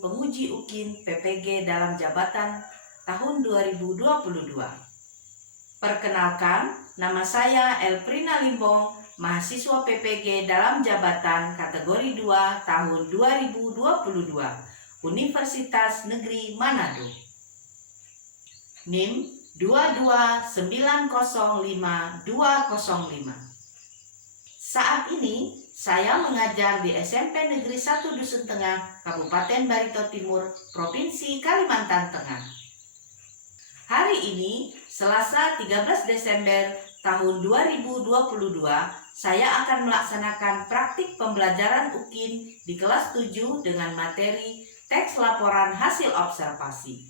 penguji UKIN PPG dalam jabatan tahun 2022. Perkenalkan, nama saya Elprina Limbong, mahasiswa PPG dalam jabatan kategori 2 tahun 2022, Universitas Negeri Manado. NIM 22905-205. Saat ini saya mengajar di SMP Negeri 1 Dusun Tengah, Kabupaten Barito Timur, Provinsi Kalimantan Tengah. Hari ini, Selasa 13 Desember tahun 2022, saya akan melaksanakan praktik pembelajaran UKIN di kelas 7 dengan materi teks laporan hasil observasi.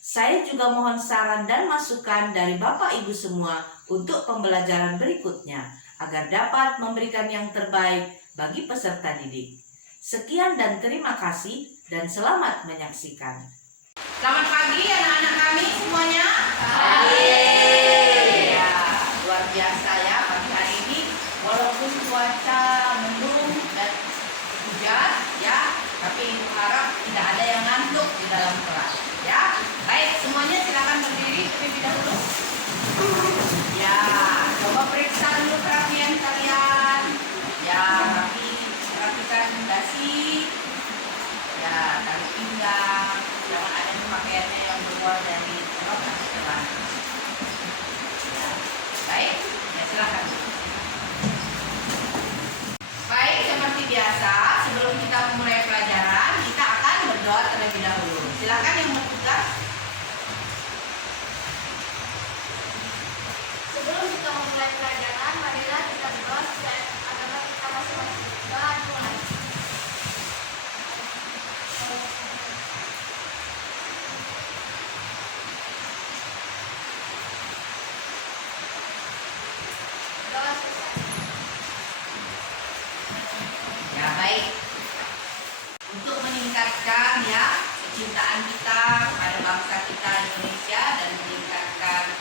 Saya juga mohon saran dan masukan dari Bapak Ibu semua untuk pembelajaran berikutnya, agar dapat memberikan yang terbaik bagi peserta didik. Sekian dan terima kasih dan selamat menyaksikan. Selamat pagi anak-anak kami semuanya. Pagi. Ya, luar biasa ya pagi hari ini. Walaupun cuaca mendung dan hujan ya, tapi Ibu harap tidak ada yang ngantuk di dalam kelas ya. Baik, semuanya silakan berdiri terlebih dahulu. Ya, coba periksa dulu kerapian kalian. Ya, rapikan dasi. Ya, tarik pinggang. Jangan ada pakaiannya yang keluar dari rok atau celana. Ya, baik. Ya, silakan. Baik, seperti biasa, sebelum kita memulai pelajaran, kita akan berdoa terlebih dahulu. Silakan yang bertugas. Sebelum kita memulai pelajaran, marilah kita berdoa agar kita masing-masing berdoa mulai. Doa selesai. Ya, baik. Untuk meningkatkan ya kecintaan kita kepada bangsa kita Indonesia dan meningkatkan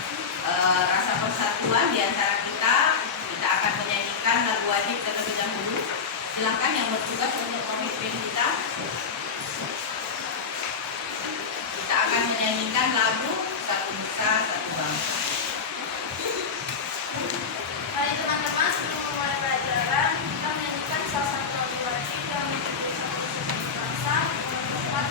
rasa persatuan di antara kita akan menyanyikan lagu wajib terlebih dahulu. Silakan yang bertugas untuk memimpin kita. Kita akan menyanyikan lagu Satu Nusa Satu Bangsa. Mari teman-teman, sebelum memulai pelajaran, kita menyanyikan salah satu lagu wajib yang menjadi satu bangsa dengan tempat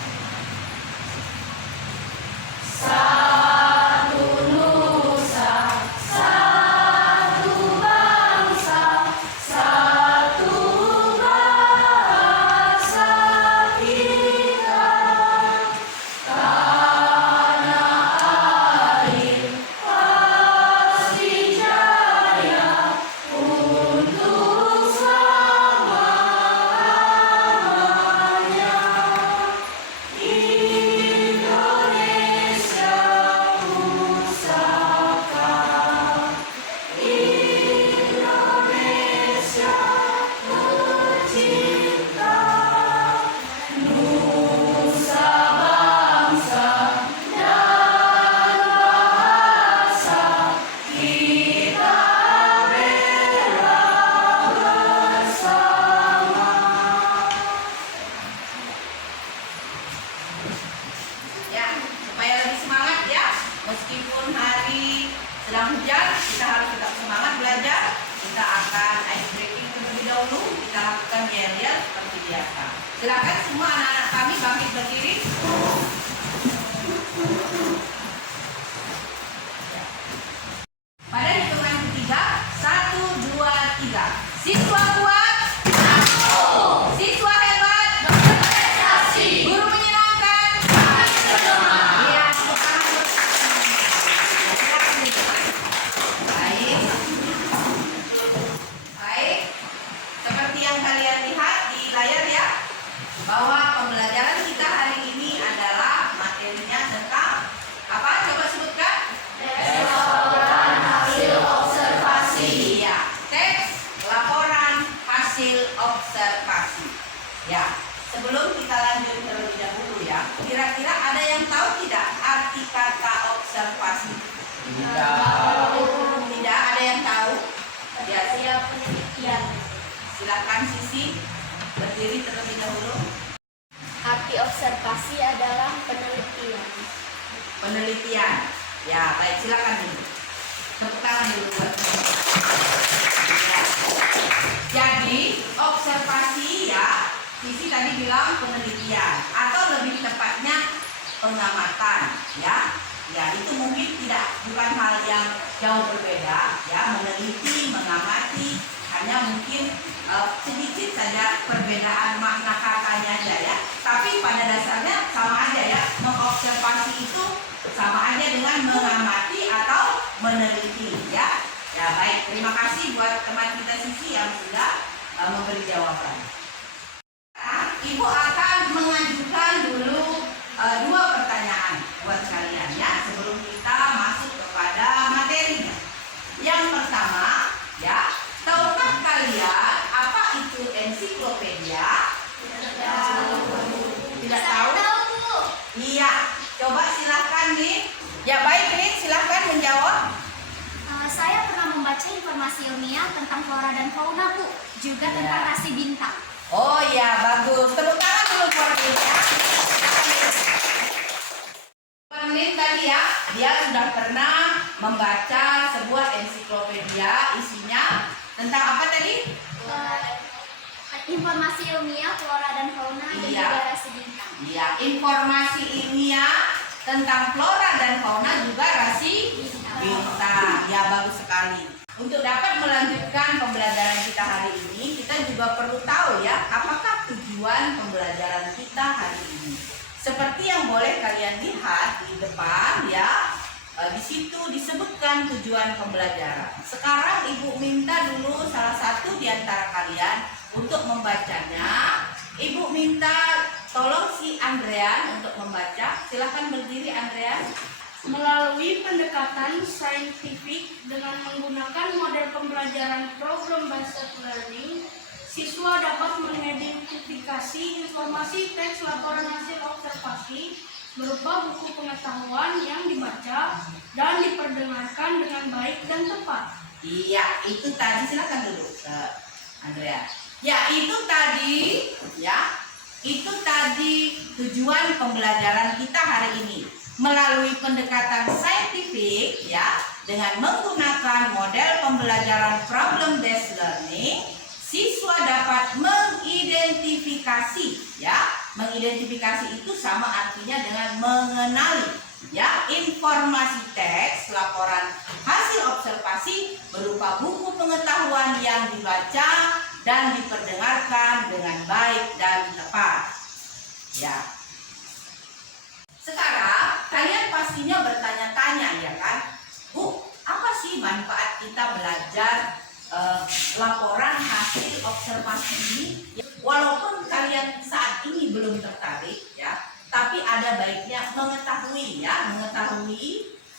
sedang hujan, kita harus tetap semangat belajar. Kita akan ice breaking terlebih dahulu. Kita lakukan yel-yel seperti biasa. Silakan semua anak-anak kami bangkit berdiri. Pada hitungan ketiga, 1, 2, 3. Siswa kuat, siswa hebat, berprestasi, guru menyenangkan, ya, baik. Seperti yang kalian lihat di layar ya, bahwa pembelajaran kita hari ini adalah materinya tentang apa? Coba sebutkan. laporan hasil observasi. Iya, teks laporan hasil observasi. Ya, sebelum kita lanjut terlebih dahulu ya, kira-kira ada yang tahu tidak arti kata observasi? Tidak ada yang tahu? Ya, siap penelitian. Silakan Sisi berdiri terlebih dahulu. observasi adalah penelitian. Penelitian. Ya, baik, silakan dulu. Tepuk tangan dulu buat. Ya. Jadi, observasi ya, Sisi tadi bilang penelitian atau lebih tepatnya pengamatan ya. Ya, itu mungkin bukan hal yang jauh berbeda ya, meneliti, mengamati, hanya mungkin sedikit saja perbedaan makna katanya aja ya. Tapi pada dasarnya sama aja ya, mengobservasi itu sama aja dengan mengamati atau meneliti ya. Ya baik, terima kasih buat teman kita Sisi yang sudah memberi jawaban. Nah, Ibu akan mengajukan dulu dua pertanyaan buat kalian ya sebelum kita masuk kepada materinya. Yang pertama ya, tahukah kalian apa itu ensiklopedia? Tidak tahu? Iya, coba silahkan nih. Ya baik nih, silahkan menjawab. Saya pernah membaca informasi ilmiah tentang flora dan fauna, Bu. Juga tentang rasi bintang. Oh iya, bagus. Tepuk tangan dulu buat dia. Menit tadi ya, dia sudah pernah membaca sebuah ensiklopedia, isinya tentang apa tadi? Informasi ilmiah flora dan fauna dan juga rasi bintang. Iya, informasi ilmiah tentang flora dan fauna juga rasi bintang. Ya, bagus sekali. Untuk dapat melanjutkan pembelajaran kita hari ini, kita juga perlu tahu ya, apakah tujuan pembelajaran kita hari ini. Seperti yang boleh kalian lihat di depan ya, di situ disebutkan tujuan pembelajaran. Sekarang Ibu minta dulu salah satu di antara kalian untuk membacanya. Ibu minta tolong si Andrean untuk membaca. Silakan berdiri Andrean. Melalui pendekatan saintifik dengan menggunakan model pembelajaran problem-based learning, siswa dapat mengidentifikasi informasi teks laporan hasil observasi berupa buku pengetahuan yang dibaca dan diperdengarkan dengan baik dan tepat. Iya, itu tadi silakan dulu Andrea. Ya, itu tadi tujuan pembelajaran kita hari ini. Melalui pendekatan saintifik ya, dengan menggunakan model pembelajaran problem based learning, siswa dapat mengidentifikasi ya. Mengidentifikasi itu sama artinya dengan mengenali ya, informasi teks laporan hasil observasi berupa buku pengetahuan yang dibaca dan diperdengarkan dengan baik dan tepat. Ya. Sekarang kalian pastinya bertanya-tanya ya kan, Bu, apa sih manfaat kita belajar laporan hasil observasi ini? Walaupun kalian saat ini belum tertarik ya, tapi ada baiknya mengetahui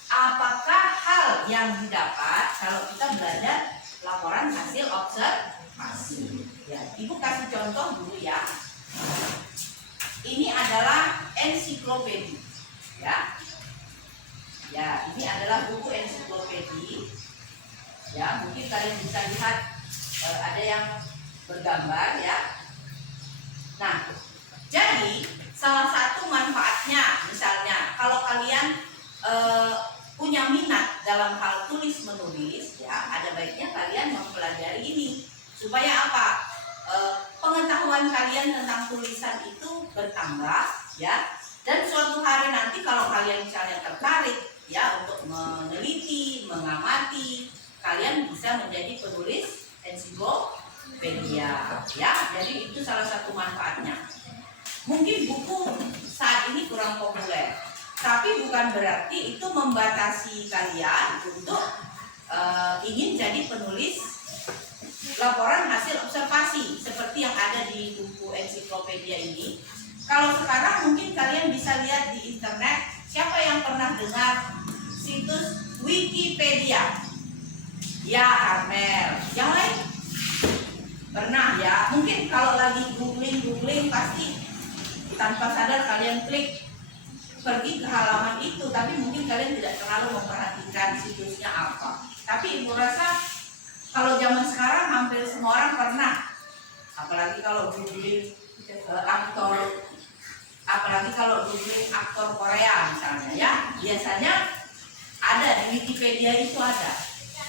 apakah hal yang didapat kalau kita belajar laporan hasil observasi. Ya, Ibu kasih contoh dulu ya. Ini adalah ensiklopedia. Ya, ini adalah buku ensiklopedia. Ya, mungkin kalian bisa lihat ada yang bergambar ya. Nah, jadi salah satu manfaatnya, misalnya kalau kalian punya minat dalam hal tulis menulis, ya ada baiknya kalian mempelajari ini supaya apa? Pengetahuan kalian tentang tulisan itu bertambah ya, dan suatu hari nanti kalau kalian misalnya tertarik ya untuk meneliti, mengamati, kalian bisa menjadi penulis ensiklopedia ya. Jadi itu salah satu manfaatnya. Mungkin buku saat ini kurang populer, tapi bukan berarti itu membatasi kalian untuk ingin jadi penulis laporan hasil observasi seperti yang ada di buku ensiklopedia ini. Kalau sekarang mungkin kalian bisa lihat di internet, siapa yang pernah dengar situs Wikipedia? Ya, Karmel. Yang lain? Pernah ya? Mungkin kalau lagi googling pasti tanpa sadar kalian klik pergi ke halaman itu, tapi mungkin kalian tidak terlalu memperhatikan situsnya apa. Tapi Ibu rasa kalau zaman sekarang hampir semua orang pernah, apalagi kalau googling aktor, apalagi apalagi kalau doubling aktor Korea misalnya ya, biasanya ada di Wikipedia itu ada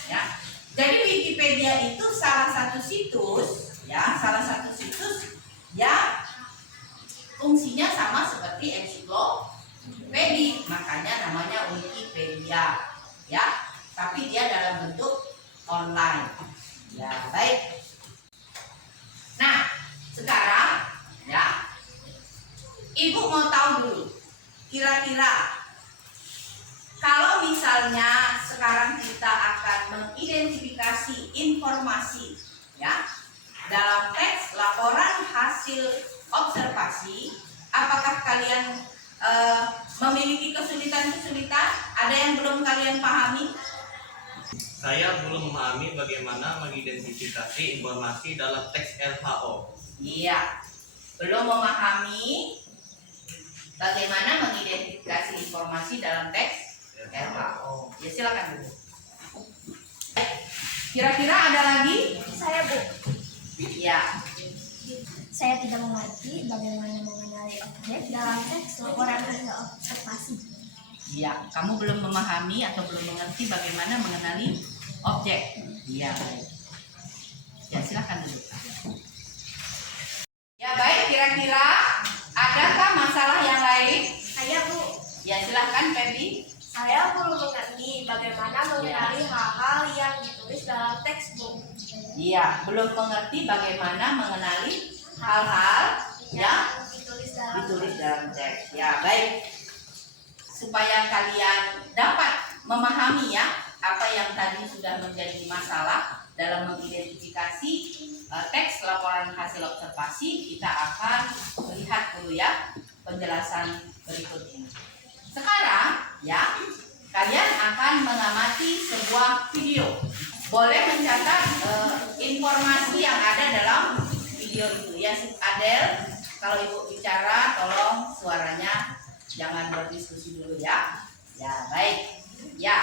ya. Jadi Wikipedia itu salah satu situs yang fungsinya sama seperti ensiklopedia, makanya namanya Wikipedia ya, tapi dia dalam bentuk online ya. Baik, nah sekarang ya, Ibu mau tahu dulu, kira-kira kalau misalnya sekarang kita akan mengidentifikasi informasi ya dalam teks laporan hasil observasi, apakah kalian memiliki kesulitan-kesulitan? Ada yang belum kalian pahami? Saya belum memahami bagaimana mengidentifikasi informasi dalam teks LHO. Iya, belum memahami bagaimana mengidentifikasi informasi dalam teks LHO. Ya silakan dulu. Kira-kira ada lagi? Saya Bu, Ya. saya tidak mengerti bagaimana mengenali objek dalam teks laporan hasil observasi. Iya, kamu belum memahami atau belum mengerti bagaimana mengenali objek. Iya, baik. Ya silakan dulu. Ya baik, kira-kira adakah masalah yang lain? Saya Bu, Ya silahkan Febi. saya belum mengerti bagaimana mengenali hal-hal yang ditulis dalam teks Bu. Iya, belum mengerti bagaimana mengenali hal-hal yang ditulis dalam teks. Ya, baik. Supaya kalian dapat memahami ya apa yang tadi sudah menjadi masalah dalam mengidentifikasi teks laporan hasil observasi, kita akan melihat dulu ya penjelasan berikut ini. Sekarang ya, kalian akan mengamati sebuah video. Boleh mencatat informasi yang ada dalam video itu ya. Adel, kalau Ibu bicara tolong suaranya jangan berdiskusi dulu ya. Ya, baik. Ya.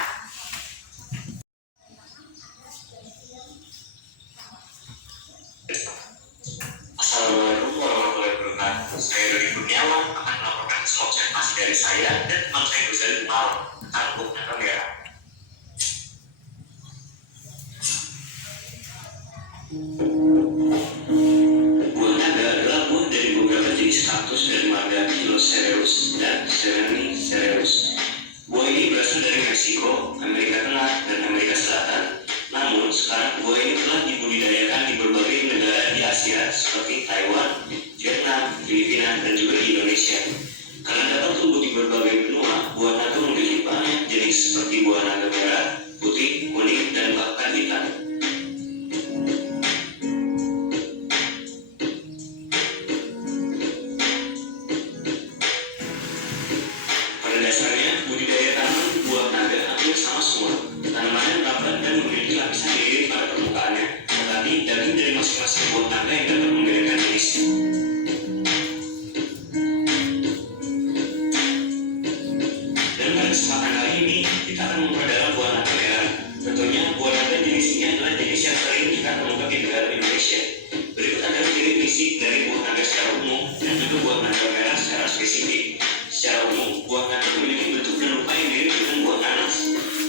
Assalamualaikum warahmatullahi wabarakatuh. Saya Dodi Kurniawan akan melaporkan observasi dari saya dan teman saya Guzali Umar tentang buah naga merah. Buah naga adalah buah dari beberapa jenis kaktus dari marga Pilocereus dan Serenicereus. Buah ini berasal dari Meksiko, Amerika Tengah, dan Amerika Selatan. Namun sekarang buah ini telah dibudidayakan di berbagai negara di Asia seperti Taiwan, Vietnam, Filipina, dan juga di Indonesia. Karena dapat tumbuh di berbagai benua, buah naga memiliki banyak jenis seperti buah naga merah, putih, kuning, dan bahkan hitam. Pada dasarnya, budidaya tanaman buah naga hampir sama semua. Tanamannya rapat dan memiliki lapisan lilin pada permukaannya, tetapi daging dari masing-masing buah naga yang dapat membedakan jenisnya. Dan pada kesempatan kali ini, kita akan memperdalam buah naga merah. Tentunya, buah naga jenis ini adalah jenis yang sering kita temukan di negara Indonesia. Berikut adalah ciri fisik dari buah naga secara umum dan juga buah naga merah secara spesifik. Secara umum, buah naga memiliki bentuk dan rupa yang mirip dengan buah nanas,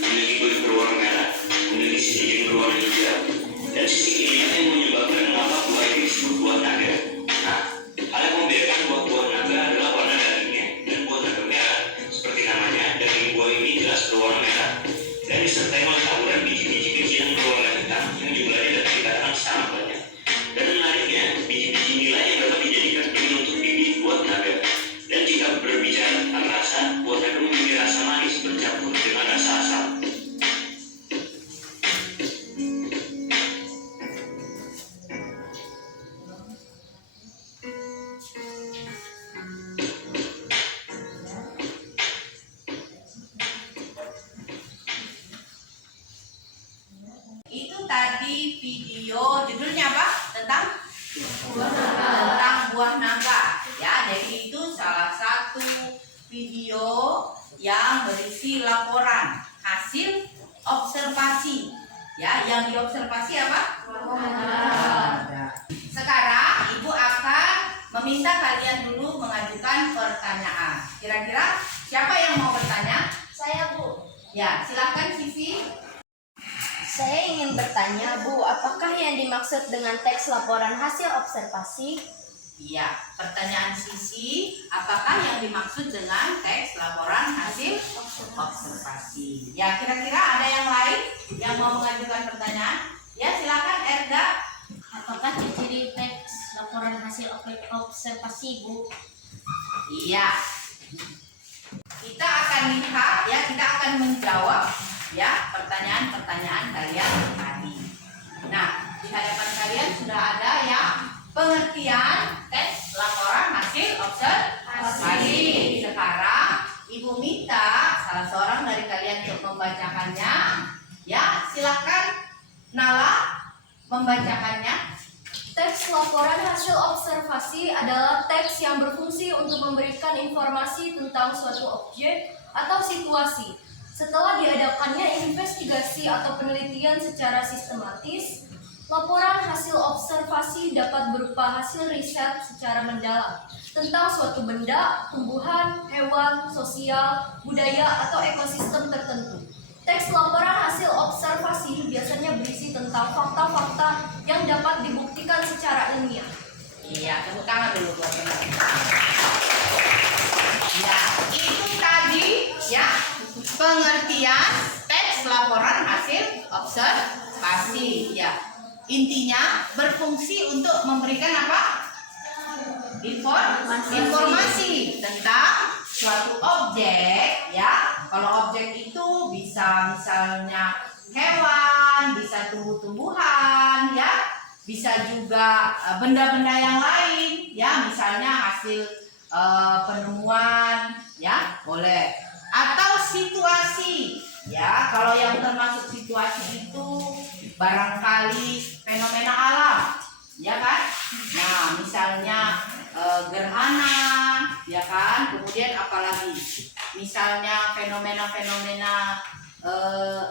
memiliki kulit berwarna merah, memiliki sisik yang berwarna hijau, dan sisik inilah yang menyebabkan mengapa buah ini disebut buah naga. Nah, hal yang membedakan buah naga adalah warna dagingnya dan buah naga merah. Seperti namanya, daging buah ini jelas berwarna merah dan disertai oleh taburan biji-biji kecil yang berwarna hitam yang jumlahnya dapat dikatakan sangat banyak. Dan menariknya, biji-biji inilah yang dapat dijadikan benih untuk bibit buah naga. Dan jika berbicara tentang rasa, buah naga memiliki rasa manis bercampur dengan rasa asam. Itu tadi video judulnya apa? Tentang buah naga. Ya, jadi itu salah satu video yang berisi laporan hasil observasi. Ya, yang diobservasi apa? Sekarang Ibu akan meminta kalian dulu mengajukan pertanyaan. Kira-kira siapa yang mau bertanya? Saya, Bu. Ya, silakan Sisi. Saya ingin bertanya, Bu, apakah yang dimaksud dengan teks laporan hasil observasi? Iya, pertanyaan Sisi, apakah yang dimaksud dengan teks laporan hasil observasi? Ya, kira-kira ada yang lain yang mau mengajukan pertanyaan? Ya, silakan Erga. Apakah ciri teks laporan hasil observasi, Bu? Iya. Kita akan lihat ya, kita akan menjawab ya pertanyaan-pertanyaan kalian tadi. Nah, di hadapan kalian sudah ada ya pengertian teks laporan hasil observasi. Sekarang Ibu minta salah seorang dari kalian untuk membacakannya. Ya, silakan Nala membacakannya. Teks laporan hasil observasi adalah teks yang berfungsi untuk memberikan informasi tentang suatu objek atau situasi. Setelah diadakannya investigasi atau penelitian secara sistematis, laporan hasil observasi dapat berupa hasil riset secara mendalam tentang suatu benda, tumbuhan, hewan, sosial, budaya, atau ekosistem tertentu. Teks laporan hasil observasi biasanya berisi tentang fakta-fakta yang dapat dibuktikan secara ilmiah. Iya, tepuk tangan dulu buat teman-teman. Ya, itu tadi ya pengertian teks laporan hasil observasi. Ya, intinya berfungsi untuk memberikan apa? Informasi tentang suatu objek ya. Kalau objek itu bisa misalnya hewan, bisa tumbuh-tumbuhan ya, bisa juga benda-benda yang lain ya, misalnya hasil penemuan ya, boleh. Atau situasi ya, kalau yang termasuk situasi itu barangkali fenomena alam ya kan. Nah, misalnya gerhana ya kan, kemudian apalagi misalnya fenomena-fenomena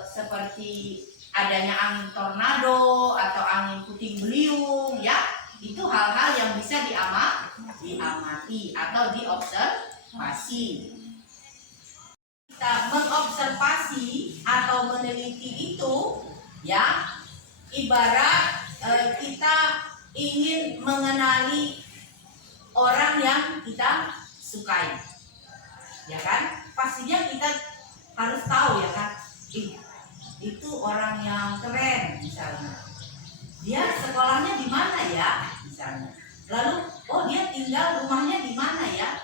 seperti adanya angin tornado atau angin puting beliung ya, itu hal-hal yang bisa diamati atau diobservasi. Kita mengobservasi atau meneliti itu ya ibarat kita ingin mengenali orang yang kita sukai ya kan, pastinya kita harus tahu ya kan, itu orang yang keren misalnya, dia sekolahnya di mana ya misalnya, lalu oh dia tinggal rumahnya di mana ya,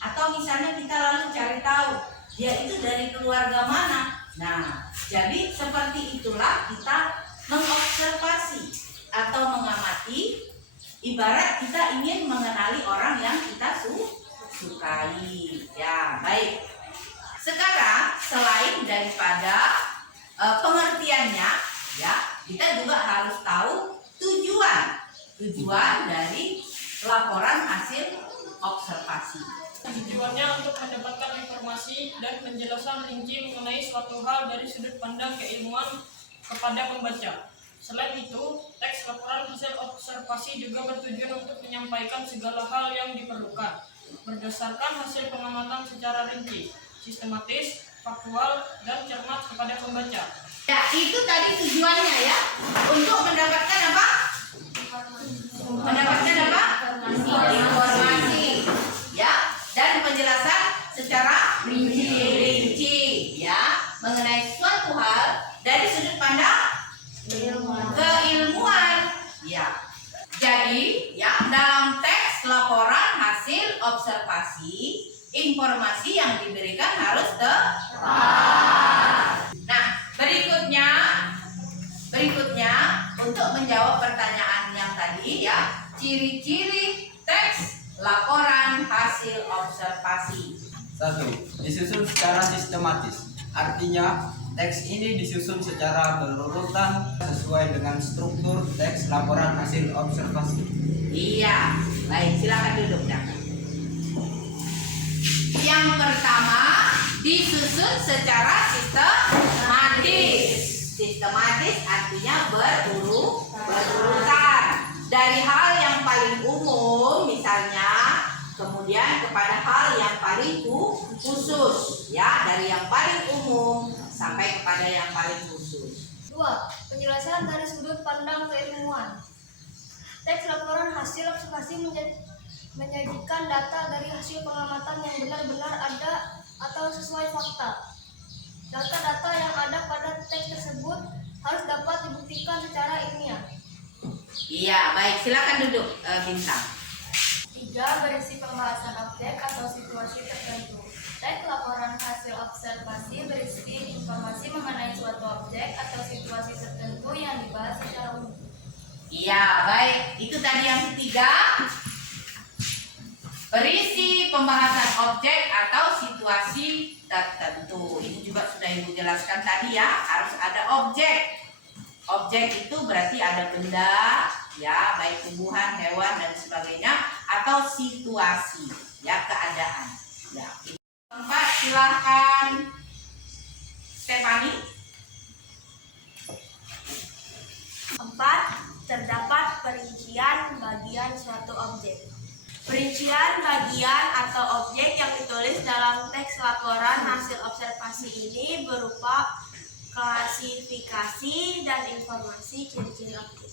atau misalnya kita lalu cari tahu dia itu dari keluarga mana. Nah, jadi seperti itulah kita mengobservasi atau mengamati, ibarat kita ingin mengenali orang yang kita sukai ya. Baik, sekarang selain daripada pengertiannya ya, kita juga harus tahu tujuan dari laporan hasil observasi. Tujuannya untuk mendapatkan informasi dan penjelasan rinci mengenai suatu hal dari sudut pandang keilmuan kepada pembaca. Selain itu, teks laporan hasil observasi juga bertujuan untuk menyampaikan segala hal yang diperlukan berdasarkan hasil pengamatan secara rinci, sistematis, faktual, dan cermat kepada pembaca. Ya, itu tadi tujuannya ya, untuk mendapatkan apa? Mendapatkan apa? Informasi ya, dan penjelasan secara rinci ya mengenai suatu hal dari sudut pandang keilmuan ya. Jadi ya, dalam teks laporan hasil observasi, informasi yang diberikan harus tepat. Nah, berikutnya untuk menjawab pertanyaan yang tadi ya, ciri-ciri teks laporan hasil observasi. 1. Disusun secara sistematis. Artinya, teks ini disusun secara berurutan sesuai dengan struktur teks laporan hasil observasi. Iya, baik, silakan duduk ya. Yang pertama, disusun secara sistematis. Sistematis artinya berurutan. Dari hal yang paling umum misalnya, kemudian kepada hal paling khusus, ya, dari yang paling umum sampai kepada yang paling khusus. 2. Penjelasan dari sudut pandang keilmuan. Teks laporan hasil observasi menyajikan data dari hasil pengamatan yang benar-benar ada atau sesuai fakta. Data-data yang ada pada teks tersebut harus dapat dibuktikan secara ilmiah. Iya, baik, silakan duduk, Bintang. 3. Berisi pembahasan objek atau situasi tertentu. Teks laporan hasil observasi berisi informasi mengenai suatu objek atau situasi tertentu yang dibahas secara umum. Iya, baik, itu tadi yang ketiga. Berisi pembahasan objek atau situasi tertentu. Ini juga sudah Ibu jelaskan tadi ya, harus ada objek. Objek itu berarti ada benda, ya, baik tumbuhan, hewan dan sebagainya, atau situasi, ya, keadaan. Ya. 4, silahkan Stefani. 4. Terdapat perincian bagian suatu objek. Perincian bagian atau objek yang ditulis dalam teks laporan hasil observasi ini berupa klasifikasi dan informasi ciri-ciri objek.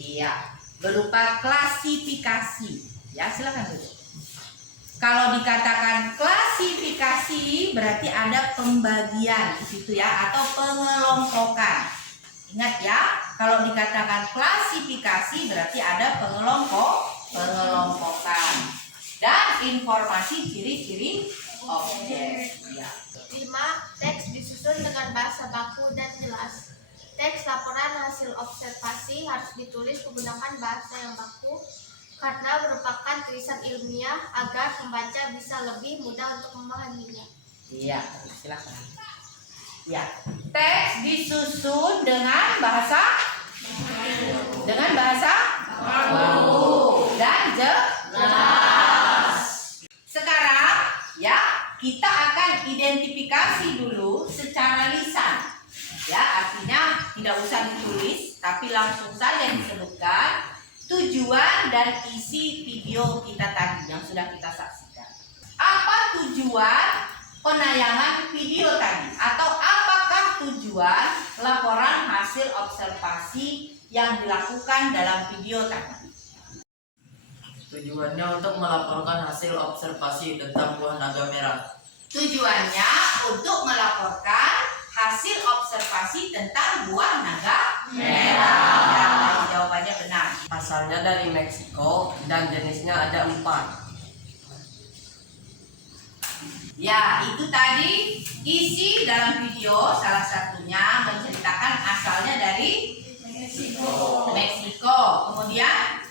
Iya, berupa klasifikasi. Ya, silakan dulu. Kalau dikatakan klasifikasi berarti ada pembagian di situ ya, atau pengelompokan. Ingat ya, kalau dikatakan klasifikasi berarti ada pengelompokan dan informasi ciri-ciri objek. Ya. 5. Teks disusun dengan bahasa baku dan jelas. Teks laporan hasil observasi harus ditulis menggunakan bahasa yang baku karena merupakan tulisan ilmiah agar pembaca bisa lebih mudah untuk memahaminya. Iya, silakan. Ya, teks disusun dengan bahasa baku dan jelas. Sekarang ya, kita akan identifikasi dulu secara lisan. Ya, artinya tidak usah ditulis, tapi langsung saja disebutkan tujuan dan isi video kita tadi yang sudah kita saksikan. Apa tujuan penayangan video tadi? Atau apakah tujuan laporan hasil observasi yang dilakukan dalam video tadi? Tujuannya untuk melaporkan hasil observasi tentang buah naga merah. Tujuannya untuk melaporkan hasil observasi tentang buah naga merah. Ya, baik, jawabannya benar. Asalnya dari Meksiko dan jenisnya ada 4. Ya, itu tadi isi dalam video, salah satunya menceritakan asalnya dari Meksiko. Kemudian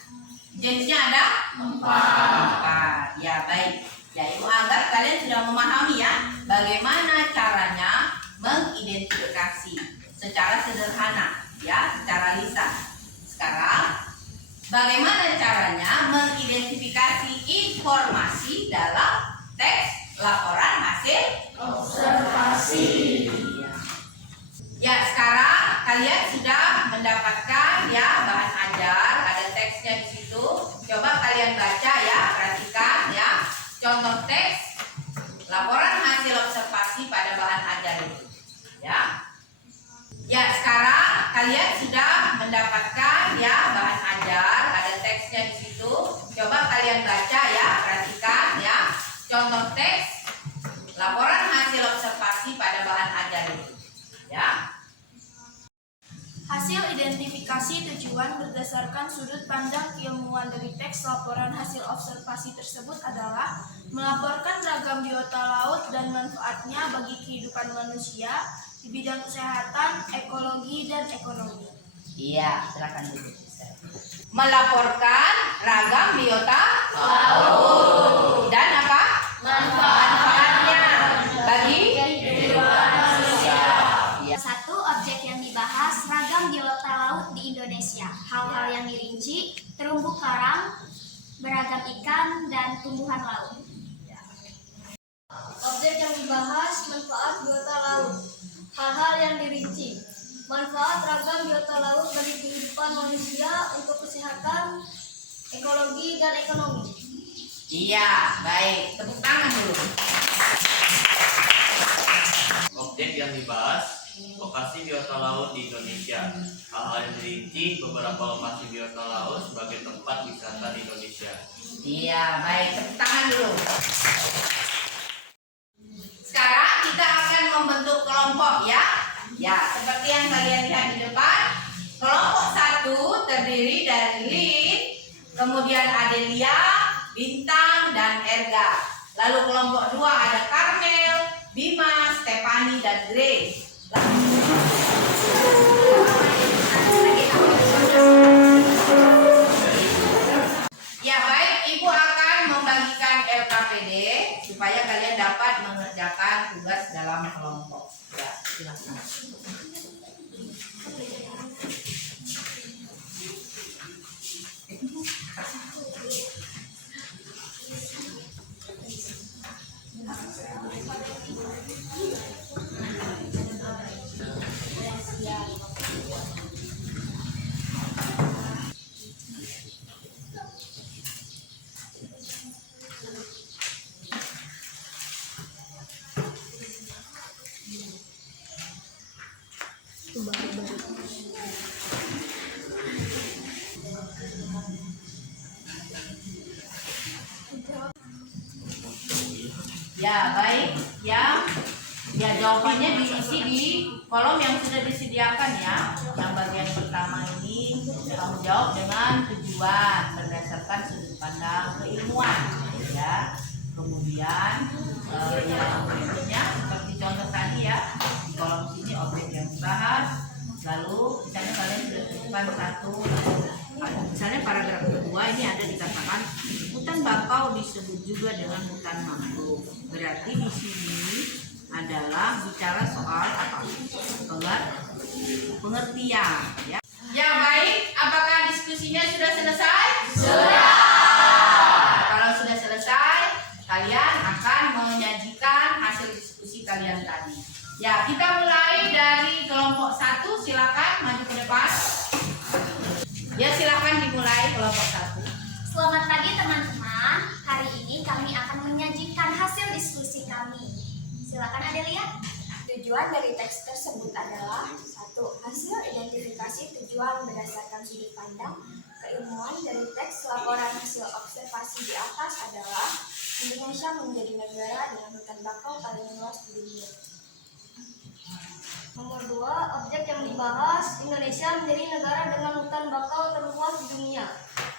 jenisnya ada 4. Ya, baik. Ya, Ibu anggap kalian sudah memahami ya bagaimana caranya mengidentifikasi secara sederhana, ya, secara lisan. Sekarang, bagaimana caranya mengidentifikasi informasi dalam teks laporan hasil observasi? Ya, sekarang kalian sudah mendapatkan ya bahan ajar, ada teksnya di situ. Coba kalian baca ya, perhatikan ya. Contoh teks laporan hasil observasi pada bahan ajar ini. Ya. Ya, sekarang kalian sudah mendapatkan ya bahan ajar, ada teksnya di situ. Coba kalian baca ya, perhatikan ya. Contoh teks laporan hasil observasi pada bahan ajar ini. Ya. Hasil identifikasi tujuan berdasarkan sudut pandang keilmuan dari teks laporan hasil observasi tersebut adalah melaporkan ragam biota laut dan manfaatnya bagi kehidupan manusia di bidang kesehatan, ekologi, dan ekonomi. Iya, silakan dulu. Melaporkan ragam biota laut dan apa? Manfaatnya bagi kehidupan manusia. Iya. 1. Objek yang dibahas ragam biota laut di Indonesia. Hal-hal yang dirinci, terumbu karang, beragam ikan, dan tumbuhan laut. Objek yang dibahas manfaat biota laut. Hal-hal yang dirinci. Manfaat ragam biota laut bagi kehidupan manusia untuk kesehatan, ekologi, dan ekonomi. Iya, baik. Tepuk tangan dulu. yang dibahas lokasi biota laut di Indonesia. Hal-hal yang dirinci beberapa lokasi biota laut sebagai tempat wisata di Indonesia. Iya, baik. Tepuk tangan dulu. Sekarang kita akan membentuk kelompok ya. Ya, seperti yang kalian lihat di depan. Kelompok 1 terdiri dari Lin, kemudian Adelia, Bintang, dan Erga. Lalu kelompok 2 ada Karmel, Bima, Stefani, dan Grace. Ya baik, Ibu akan membagikan LKPD supaya kalian dapat mengerjakan tugas dalam kelompok. Ya, silakan. Ya baik, ya jawabannya diisi di kolom yang sudah disediakan ya. Yang bagian pertama ini kamu jawab dengan tujuan berdasarkan sudut pandang keilmuan ya. Kemudian yang berikutnya seperti contoh tadi ya, di kolom sini objek yang dibahas. Lalu misalnya kalian sudah temukan misalnya paragraf kedua ini ada dikatakan hutan bakau disebut juga dengan hutan mangrove. Berarti di sini adalah bicara soal apa? Pengertian ya. Ya baik, apakah diskusinya sudah selesai? Sudah. Kalau sudah selesai, kalian akan menyajikan hasil diskusi kalian tadi. Ya, kita mulai dari kelompok 1, silakan maju ke depan. Ya, silakan dimulai kelompok 1. Selamat pagi teman-teman. Hari ini kami akan menyajikan hasil diskusi kami. Silakan Adelia. Tujuan dari teks tersebut adalah 1. Hasil identifikasi tujuan berdasarkan sudut pandang keilmuan dari teks laporan hasil observasi di atas adalah Indonesia menjadi negara dengan hutan bakau paling luas di dunia. Nomor 2, objek yang dibahas, Indonesia menjadi negara dengan hutan bakau terluas di dunia.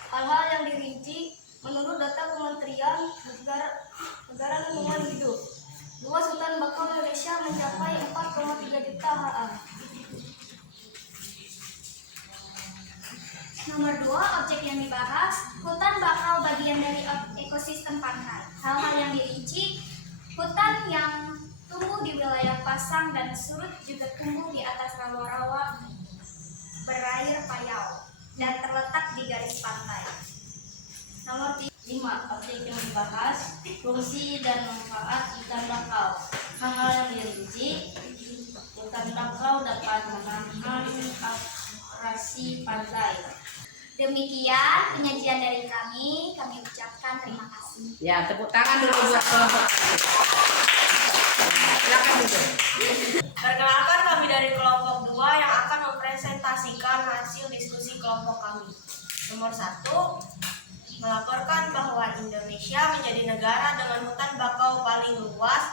Hal-hal yang dirinci menurut data Kementerian Negara Lingkungan Hidup. Luas hutan bakau Indonesia mencapai 4,3 juta ha. Nomor 2, objek yang dibahas, hutan bakau bagian dari ekosistem pantai. Hal-hal yang dirinci, hutan yang tumbuh di wilayah pasang dan surut juga tumbuh di atas rawa-rawa berair payau dan terletak di garis pantai. Nomor 5, objek yang dibahas, fungsi dan manfaat hutan bakau. Hal-hal yang dirinci, hutan bakau dapat menahan abrasi pantai. Demikian penyajian dari kami ucapkan terima kasih. Ya, tepuk tangan dulu buat kelompok 1. Silakan duduk. Perkenalkan, kami dari kelompok 2 yang akan mempresentasikan hasil diskusi kelompok kami. Nomor 1, melaporkan bahwa Indonesia menjadi negara dengan hutan bakau paling luas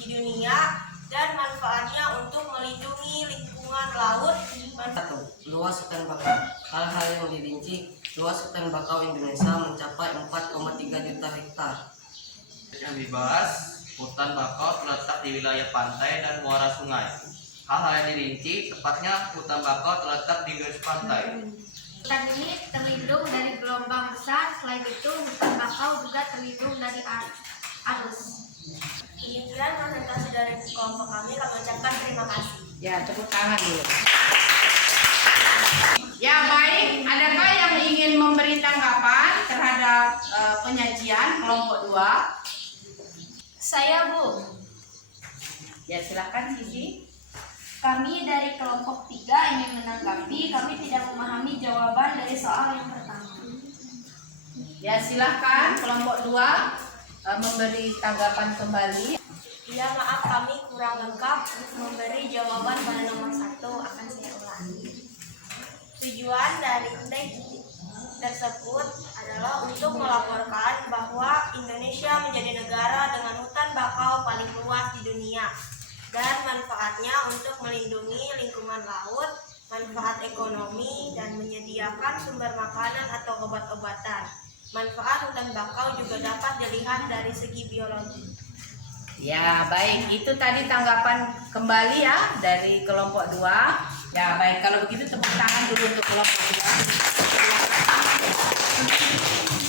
di dunia dan manfaatnya untuk melindungi lingkungan laut. 1. Luas hutan bakau. Hal-hal yang dirinci, luas hutan bakau Indonesia mencapai 4,3 juta hektar. Yang dibahas, hutan bakau terletak di wilayah pantai dan muara sungai. Hal-hal yang dirinci, tepatnya hutan bakau terletak di garis pantai. Hutan ini terlindung dari gelombang besar. Selain itu, hutan bakau juga terlindung dari arus. Demikian presentasi dari kelompok kami ucapkan terima kasih. Ya, tepuk tangan dulu. Ya, baik. Adakah yang ingin memberi tanggapan terhadap penyajian kelompok 2? Saya, Bu. Ya, silakan Sisi. Kami dari kelompok 3 ingin menanggapi, kami tidak memahami jawaban dari soal yang pertama. Ya, silakan kelompok 2 memberi tanggapan kembali. Ya, maaf kami kurang lengkap memberi jawaban pada nomor 1, akan saya ulangi. Tujuan dari teks tersebut adalah untuk melaporkan bahwa Indonesia menjadi negara dengan hutan bakau paling luas di dunia dan manfaatnya untuk melindungi lingkungan laut, manfaat ekonomi, dan menyediakan sumber makanan atau obat-obatan. Manfaat hutan bakau juga dapat dilihat dari segi biologi. Ya, baik. Itu tadi tanggapan kembali ya dari kelompok 2. Ya, baik. Kalau begitu tepuk tangan dulu untuk kelompok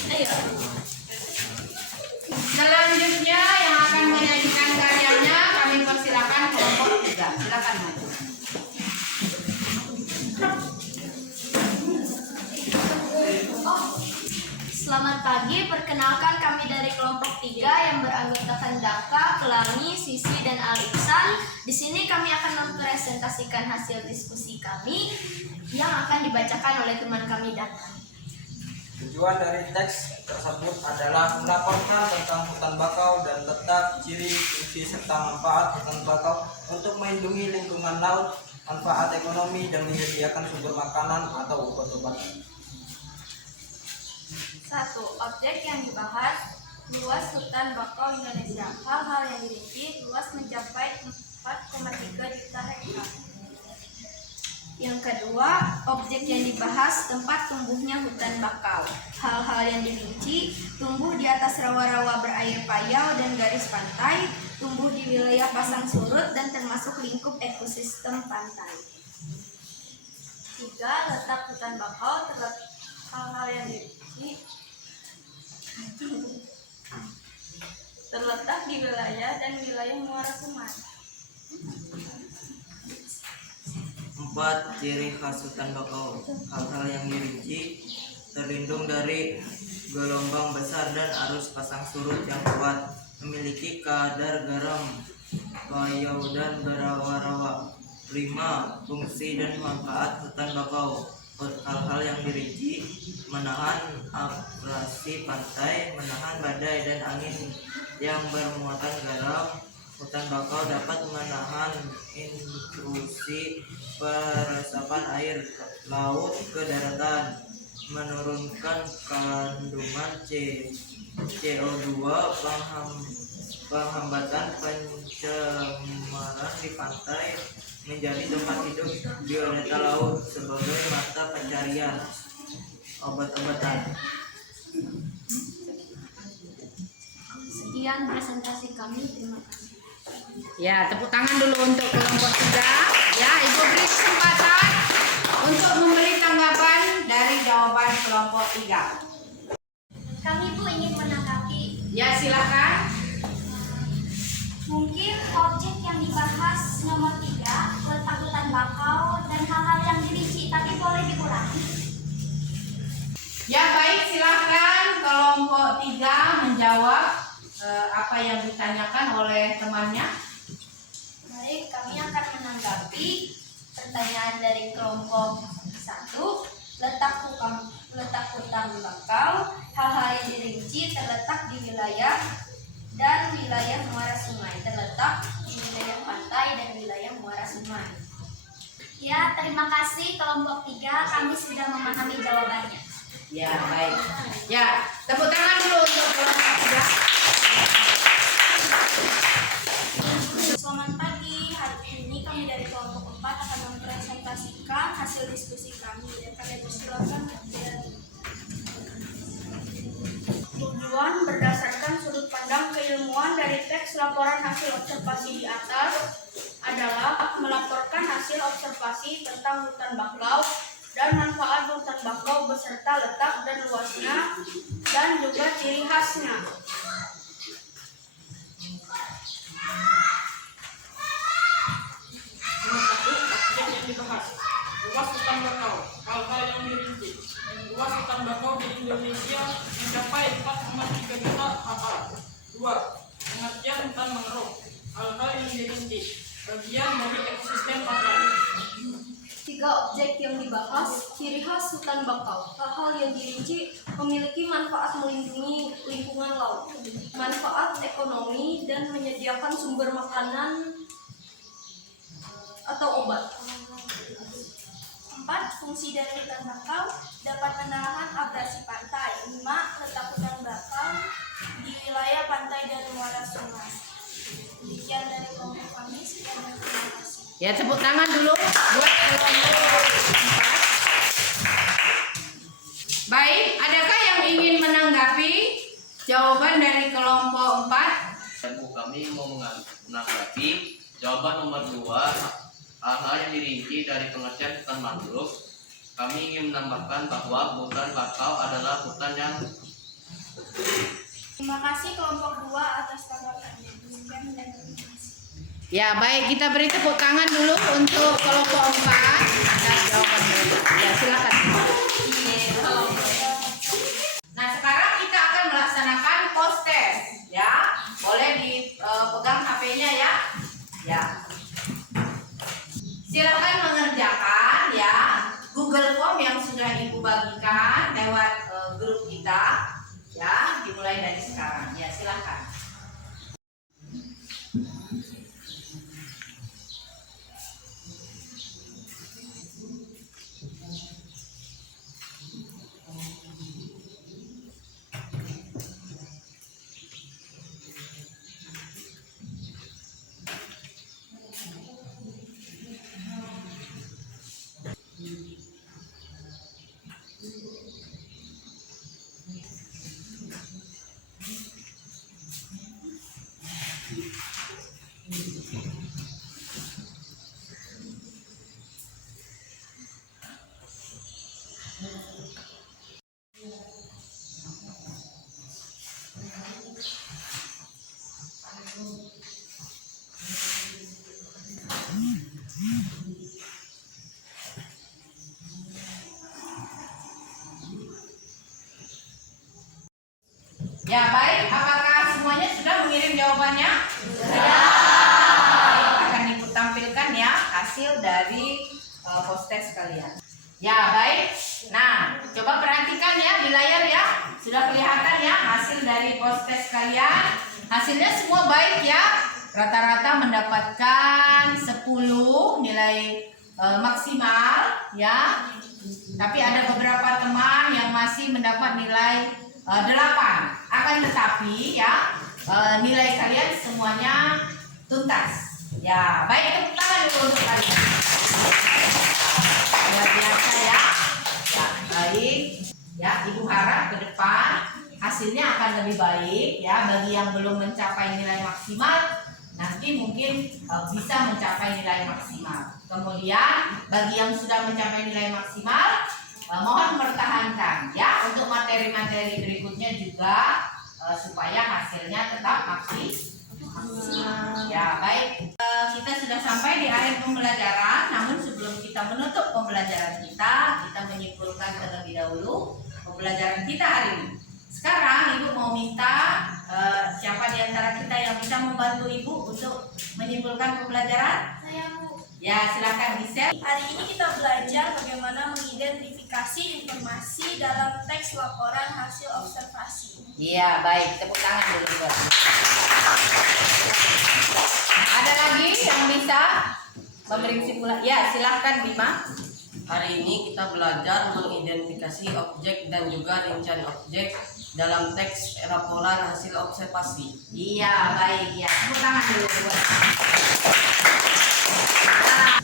2. Ayo. Selanjutnya yang akan menyajikan karyanya kami persilakan kelompok 3. Silakan maju. Selamat pagi, perkenalkan kami dari kelompok 3 yang beranggotakan Daka, Pelangi, Sisi, dan Al-Ihsan. Di sini kami akan mempresentasikan hasil diskusi kami yang akan dibacakan oleh teman kami Daka. Tujuan dari teks tersebut adalah melaporkan tentang hutan bakau dan letak, ciri, fungsi, serta manfaat hutan bakau untuk melindungi lingkungan laut, manfaat ekonomi, dan menyediakan sumber makanan atau obat-obatan. 1. Objek yang dibahas, luas hutan bakau Indonesia. Hal-hal yang dirinci, luas mencapai 4,3 juta hektar. Yang kedua, objek yang dibahas, tempat tumbuhnya hutan bakau. Hal-hal yang dirinci, tumbuh di atas rawa-rawa berair payau dan garis pantai, tumbuh di wilayah pasang surut dan termasuk lingkup ekosistem pantai. 3. Letak hutan bakau, hal-hal yang dirinci, terletak di wilayah dan wilayah muara sungai. 4. Ciri khas hutan bakau. Hal-hal yang dirinci, terlindung dari gelombang besar dan arus pasang surut yang kuat, memiliki kadar garam, payau, dan berawa-rawa. 5. Fungsi dan manfaat hutan bakau. Hal-hal yang dirinci, menahan abrasi pantai, menahan badai dan angin yang bermuatan garam. Hutan bakau dapat menahan intrusi peresapan air laut ke daratan, menurunkan kandungan CO2, penghambatan pencemaran di pantai, menjadi tempat hidup biodata laut sebagai mata pencarian obat-obatan. Sekian presentasi kami, terima kasih. Ya, tepuk tangan dulu untuk kelompok 3. Ya, Ibu beri kesempatan untuk memberi tanggapan dari jawaban kelompok 3. Kami Bu ingin menanggapi. Ya, silakan. Mungkin objek yang dibahas nomor 3, letak hutan bakau dan hal-hal yang dirinci, tapi boleh dikurangi. Ya, baik, silakan kelompok 3 menjawab apa yang ditanyakan oleh temannya. Baik, kami akan menanggapi pertanyaan dari kelompok 1. Letak hutan bakau, hal-hal yang dirinci, terletak di wilayah dan wilayah muara sungai, terletak di wilayah pantai dan wilayah muara sungai. Ya, terima kasih kelompok 3, kami sudah memahami jawabannya. Ya, baik. Ya, tepuk tangan dulu untuk kelompok 3. Selamat pagi, hari ini kami dari kelompok 4 akan mempresentasikan hasil diskusi kami. Dan kalian persilakan tujuan berdasarkan sudut pandang keilmuan dari teks laporan hasil observasi di atas adalah melaporkan hasil observasi tentang hutan bakau dan manfaat hutan bakau beserta letak dan luasnya dan juga ciri khasnya. Nomor 1, objek yang dibahas, luas hutan bakau. Hal-hal yang dirinci, luas hutan bakau di Indonesia mencapai 4,3 juta ha. 2. Pengertian hutan mangrove. Hal-hal yang dirinci, bagian dari ekosistem pantai. 3. Objek yang dibahas, ciri khas hutan bakau. Hal-hal yang dirinci, memiliki manfaat melindungi lingkungan laut. 4. manfaat ekonomi, dan menyediakan sumber makanan atau obat. 4. Fungsi dari hutan bakau dapat menahan abrasi pantai. 5. Letak hutan bakau di wilayah pantai dan muara sungai. Demikian dari kelompok kami. Sekian dan terima kasih. Ya, tepuk tangan dulu buat kelompok 4. Baik, adakah yang ingin menanggapi jawaban dari kelompok 4? Bu, kami mau menanggapi jawaban nomor 2. Hal-hal yang dirinci dari pengertian hutan mangrove. Kami ingin menambahkan bahwa hutan bakau adalah hutan yang Terima kasih kelompok 2 atas tanggapannya. Sekian dan terima kasih. Ya, baik, kita beri tepuk tangan dulu untuk kelompok 4 atas jawaban mereka. Ya, silakan. Nah, sekarang kita akan melaksanakan post test, ya. Boleh dipegang HP-nya ya. Ya. Silakan mengerjakan ya Google Form yang sudah Ibu bagikan lewat grup kita, ya. Dimulai dari sekarang. Ya, silakan. Ya, baik. Apakah semuanya sudah mengirim jawabannya? Sudah. Akan Ibu tampilkan ya hasil dari post test kalian. Ya, baik. Nah, coba perhatikan ya di layar ya. Sudah kelihatan ya hasil dari post test kalian. Hasilnya semua baik ya. Rata-rata mendapatkan 10 nilai maksimal ya. Tapi ada beberapa teman yang masih mendapat nilai 8. Akan tetapi ya nilai kalian semuanya tuntas. Ya, baik, tepuk tangan dulu untuk kalian. Luar biasa ya. Ya, baik. Ya, Ibu harap ke depan hasilnya akan lebih baik ya. Bagi yang belum mencapai nilai maksimal, nanti mungkin bisa mencapai nilai maksimal. Kemudian bagi yang sudah mencapai nilai maksimal, mohon pertahankan ya untuk materi-materi berikutnya juga supaya hasilnya tetap maksimal. Ya, baik. Kita sudah sampai di akhir pembelajaran. Namun sebelum kita menutup pembelajaran kita menyimpulkan terlebih dahulu pembelajaran kita hari ini. Sekarang Ibu mau minta siapa di antara kita yang bisa membantu Ibu untuk menyimpulkan pembelajaran? Saya Bu. Ya, silakan di-share. Hari ini kita belajar bagaimana mengidentifikasi informasi dalam teks laporan hasil observasi. Iya, baik. Tepuk tangan dulu buat. Ada lagi yang bisa memberi kesimpulan? Ya, silahkan Bima. Hari ini kita belajar mengidentifikasi objek dan juga rincian objek dalam teks laporan hasil observasi. Iya, baik ya. Tepuk tangan dulu buat.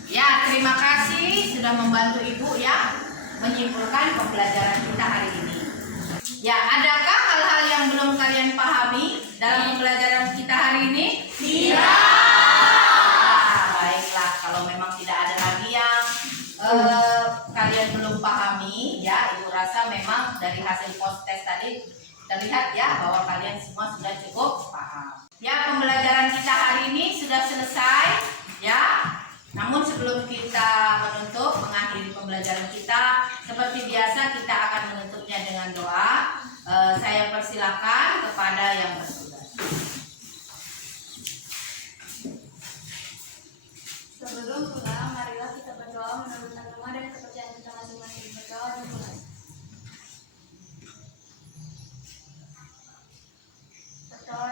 Ya, terima kasih sudah membantu Ibu ya menyimpulkan pembelajaran kita hari ini. Ya, adakah hal-hal yang belum kalian pahami dalam pembelajaran kita hari ini? Tidak. Baiklah, kalau memang tidak ada lagi yang kalian belum pahami, ya Ibu rasa memang dari hasil post test tadi terlihat ya bahwa kalian semua sudah cukup paham. Ya, pembelajaran kita hari ini sudah selesai ya. Namun sebelum kita menutup, mengakhiri pembelajaran kita, seperti biasa kita akan menutupnya dengan doa. Saya persilakan kepada yang bertugas. Sebelum pulang, marilah kita berdoa menurut agama dan kepercayaan kita masing-masing. Berdoa dan mulai. Berdoa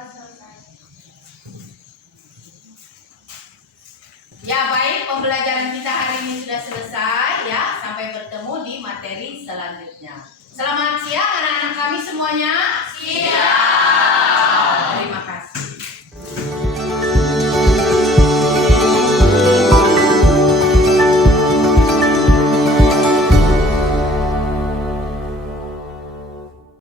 Ya baik, pembelajaran kita hari ini sudah selesai ya. Sampai bertemu di materi selanjutnya. Selamat siang anak-anak kami semuanya. Siang. Terima kasih.